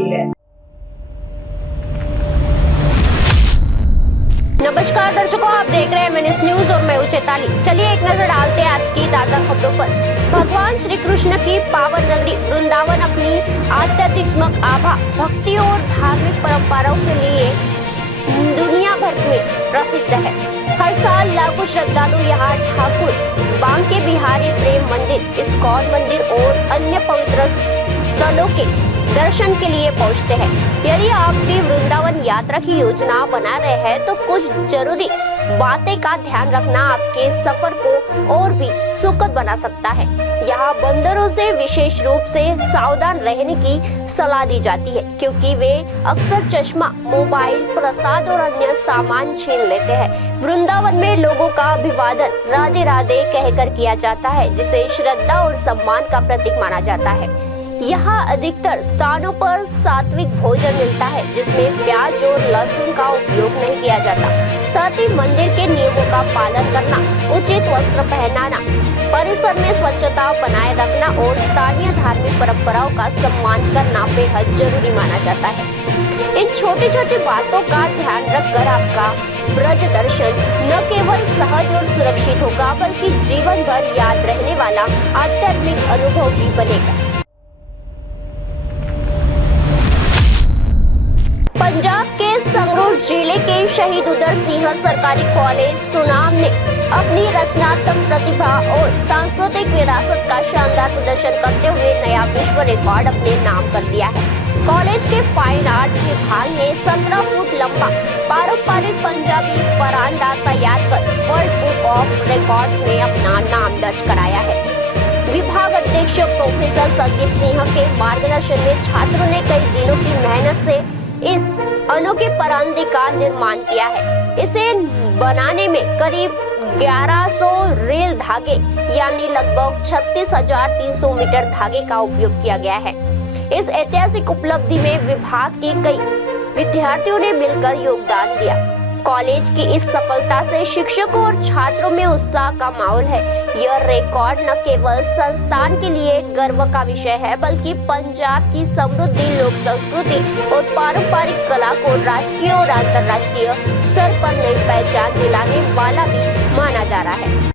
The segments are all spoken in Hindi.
गई है। नमस्कार दर्शकों, आप देख रहे हैं मिनट न्यूज और मैं हूं चैताली। चलिए एक नजर डालते हैं आज की ताजा खबरों पर। भगवान श्री कृष्ण की पावन नगरी वृंदावन अपनी आध्यात्मिक आभा, भक्ति और धार्मिक परंपराओं के लिए दुनिया भर में प्रसिद्ध है। हर साल लाखों श्रद्धालु यहाँ ठाकुर बांके बिहारी प्रेम मंदिर, इस्कॉन मंदिर और अन्य पवित्र स्थलों के दर्शन के लिए पहुंचते हैं। यदि आप भी वृंदावन यात्रा की योजना बना रहे हैं तो कुछ जरूरी बातें का ध्यान रखना आपके सफर को और भी सुखद बना सकता है। यहाँ बंदरों से विशेष रूप से सावधान रहने की सलाह दी जाती है, क्योंकि वे अक्सर चश्मा, मोबाइल, प्रसाद और अन्य सामान छीन लेते हैं। वृंदावन में लोगों का अभिवादन राधे राधे कहकर किया जाता है, जिसे श्रद्धा और सम्मान का प्रतीक माना जाता है। यहाँ अधिकतर स्थानों पर सात्विक भोजन मिलता है, जिसमें प्याज और लहसुन का उपयोग नहीं किया जाता। साथ ही मंदिर के नियमों का पालन करना, उचित वस्त्र पहनाना, परिसर में स्वच्छता बनाए रखना और स्थानीय धार्मिक परंपराओं का सम्मान करना बेहद जरूरी माना जाता है। इन छोटी छोटी बातों का ध्यान रखकर आपका ब्रज दर्शन न केवल सहज और सुरक्षित होगा, बल्कि जीवन भर याद रहने वाला आध्यात्मिक अनुभव भी बनेगा। पंजाब के संगरूर जिले के शहीद उधम सिंह सरकारी कॉलेज सुनाम ने अपनी रचनात्मक प्रतिभा और सांस्कृतिक विरासत का शानदार प्रदर्शन करते हुए नया विश्व रिकॉर्ड अपने नाम कर लिया है। कॉलेज के फाइन आर्ट्स विभाग ने 17 फुट लंबा पारंपरिक पंजाबी परांदा तैयार कर वर्ल्ड बुक ऑफ रिकॉर्ड में अपना नाम दर्ज कराया है। विभाग अध्यक्ष प्रोफेसर संदीप सिंह के मार्गदर्शन में छात्रों ने कई दिनों की मेहनत से इस अनोखे परांदे का निर्माण किया है। इसे बनाने में करीब 1100 रेल धागे यानी लगभग 36,300 मीटर धागे का उपयोग किया गया है। इस ऐतिहासिक उपलब्धि में विभाग के कई विद्यार्थियों ने मिलकर योगदान दिया। कॉलेज की इस सफलता से शिक्षकों और छात्रों में उत्साह का माहौल है। यह रिकॉर्ड न केवल संस्थान के लिए गर्व का विषय है, बल्कि पंजाब की समृद्धि, लोक संस्कृति और पारंपरिक कला को राष्ट्रीय और अंतर्राष्ट्रीय स्तर पर नई पहचान दिलाने वाला भी माना जा रहा है।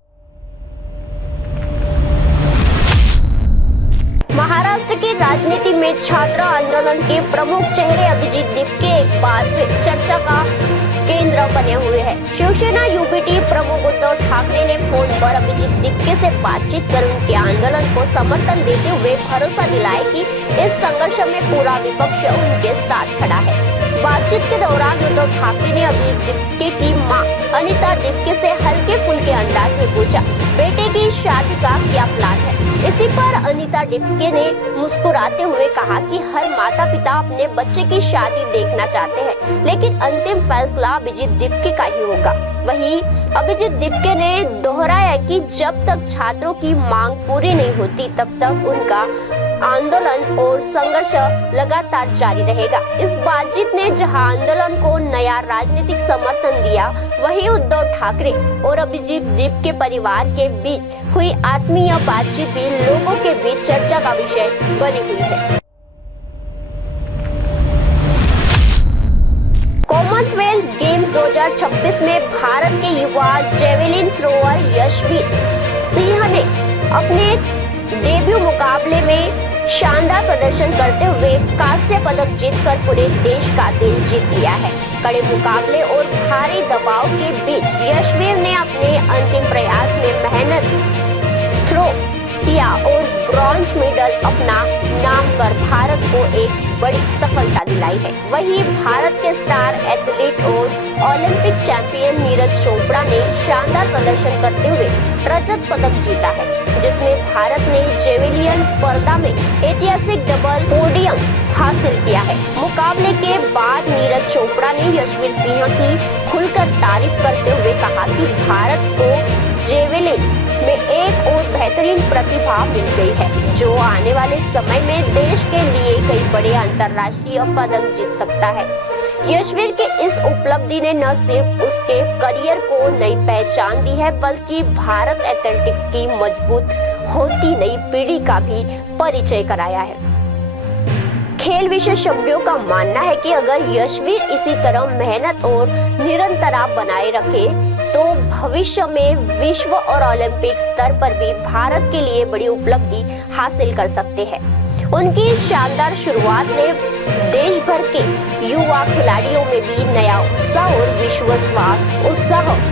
महाराष्ट्र की राजनीति में छात्र आंदोलन के प्रमुख चेहरे अभिजीत दीपके एक बार फिर चर्चा का केंद्र बने हुए हैं। शिवसेना यूबीटी प्रमुख उद्धव ठाकरे ने फोन पर अभिजीत दीपके से बातचीत कर उनके आंदोलन को समर्थन देते हुए भरोसा दिलाया कि इस संघर्ष में पूरा विपक्ष उनके साथ खड़ा है। बातचीत के दौरान उद्धव ठाकरे ने अभिजीत दीपके की मां अनिता दीपके से हल्के फुल्के अंदाज में पूछा, बेटे की शादी का क्या प्लान है? इसी पर अनिता दीपके ने मुस्कुराते हुए कहा कि हर माता पिता अपने बच्चे की शादी देखना चाहते हैं, लेकिन अंतिम फैसला अभिजीत दीपके का ही होगा। वहीं अभिजीत दीपके ने दोहराया कि जब तक छात्रों की मांग पूरी नहीं होती, तब तक उनका आंदोलन और संघर्ष लगातार जारी रहेगा। इस बातचीत ने जहां आंदोलन को नया राजनीतिक समर्थन दिया, वहीं उद्धव ठाकरे और अभिजीत दीपके परिवार के बीच हुई आत्मीय बातचीत भी लोगों के बीच चर्चा का विषय बनी हुई है। कॉमनवेल्थ गेम्स 2026 में भारत के युवा जेवलिन थ्रोअर यशवीर सिंह ने अपने डेब्यू मुकाबले में शानदार प्रदर्शन करते हुए कांस्य पदक जीतकर पूरे देश का दिल जीत लिया है। कड़े मुकाबले और भारी दबाव के बीच यशवीर ने अपने अंतिम प्रयास में मेहनत थ्रो किया और ब्रॉन्ज मेडल अपना नाम कर भारत को एक बड़ी सफलता दिलाई है। वहीं भारत के स्टार एथलीट और ओलंपिक चैंपियन नीरज चोपड़ा ने शानदार प्रदर्शन करते हुए रजत पदक जीता है, जिसमें भारत ने जेवलिन स्पर्धा में ऐतिहासिक डबल पोडियम हासिल किया है। मुकाबले के बाद नीरज चोपड़ा ने यशवीर सिंह की खुलकर तारीफ करते हुए कहा कि भारत को जेवलिन में एक और बेहतरीन प्रतिभा मिल गई है, जो आने वाले समय में देश के लिए कई बड़े अंतर्राष्ट्रीय पदक जीत सकता है। यशवीर के इस उपलब्धि ने न सिर्फ उसके करियर को नई पहचान दी है, बल्कि भारत एथलेटिक्स की मजबूत होती नई पीढ़ी का भी परिचय कराया है। खेल विशेषज्ञों का मानना है कि अगर यशवीर इसी तरह मेहनत और निरंतरता बनाए रखे तो भविष्य में विश्व और ओलंपिक स्तर पर भी भारत के लिए बड़ी उपलब्धि हासिल कर सकते हैं। उनकी इस शानदार शुरुआत ने देश भर के युवा खिलाड़ियों में भी नया उत्साह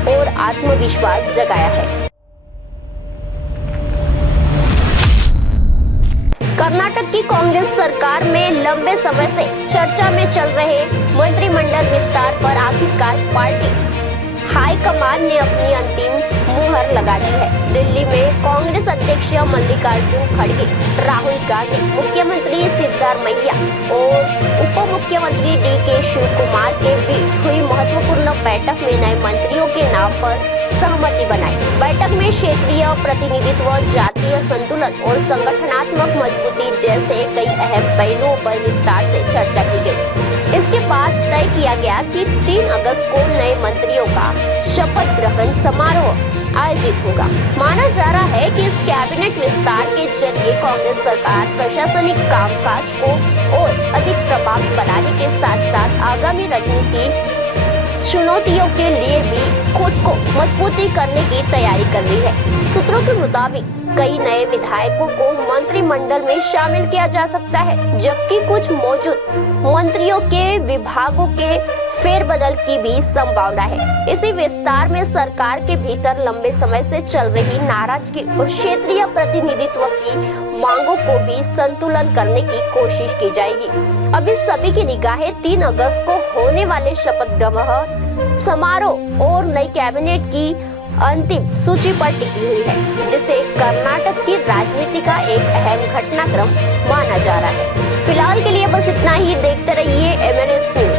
और आत्मविश्वास जगाया है। कर्नाटक की कांग्रेस सरकार में लंबे समय से चर्चा में चल रहे मंत्रिमंडल विस्तार पर आखिरकार पार्टी हाईकमान ने अपनी अंतिम मुहर लगा दी है। दिल्ली में कांग्रेस अध्यक्ष मल्लिकार्जुन खड़गे, राहुल गांधी, मुख्यमंत्री सिद्धरामैया और उप मुख्यमंत्री DK शिवकुमार के बीच हुई महत्वपूर्ण बैठक में नए मंत्रियों के नाम पर सहमति बनाई। बैठक में क्षेत्रीय प्रतिनिधित्व, जातीय संतुलन और संगठनात्मक मजबूती जैसे कई अहम पहलुओं पर विस्तार से चर्चा की गई। इसके बाद तय किया गया कि 3 अगस्त को नए मंत्रियों का शपथ ग्रहण समारोह आयोजित होगा। माना जा रहा है कि इस कैबिनेट विस्तार के जरिए कांग्रेस सरकार प्रशासनिक कामकाज को और अधिक प्रभावी बनाने के साथ साथ आगामी राजनीतिक चुनौतियों के लिए भी खुद को मजबूती करने की तैयारी कर रही है। सूत्रों के मुताबिक कई नए विधायकों को मंत्रिमंडल में शामिल किया जा सकता है, जबकि कुछ मौजूद मंत्रियों के विभागों के फेरबदल की भी संभावना है। इसी विस्तार में सरकार के भीतर लंबे समय से चल रही नाराजगी और क्षेत्रीय प्रतिनिधित्व की मांगों को भी संतुलन करने की कोशिश की जाएगी। अभी सभी की निगाहें 3 अगस्त को होने वाले शपथ ग्रहण समारोह और नई कैबिनेट की अंतिम सूची पर टिकी हुई है, जिसे कर्नाटक की राजनीति का एक अहम घटनाक्रम माना जा रहा है। फिलहाल के लिए बस इतना ही। देखते रहिए MNS न्यूज।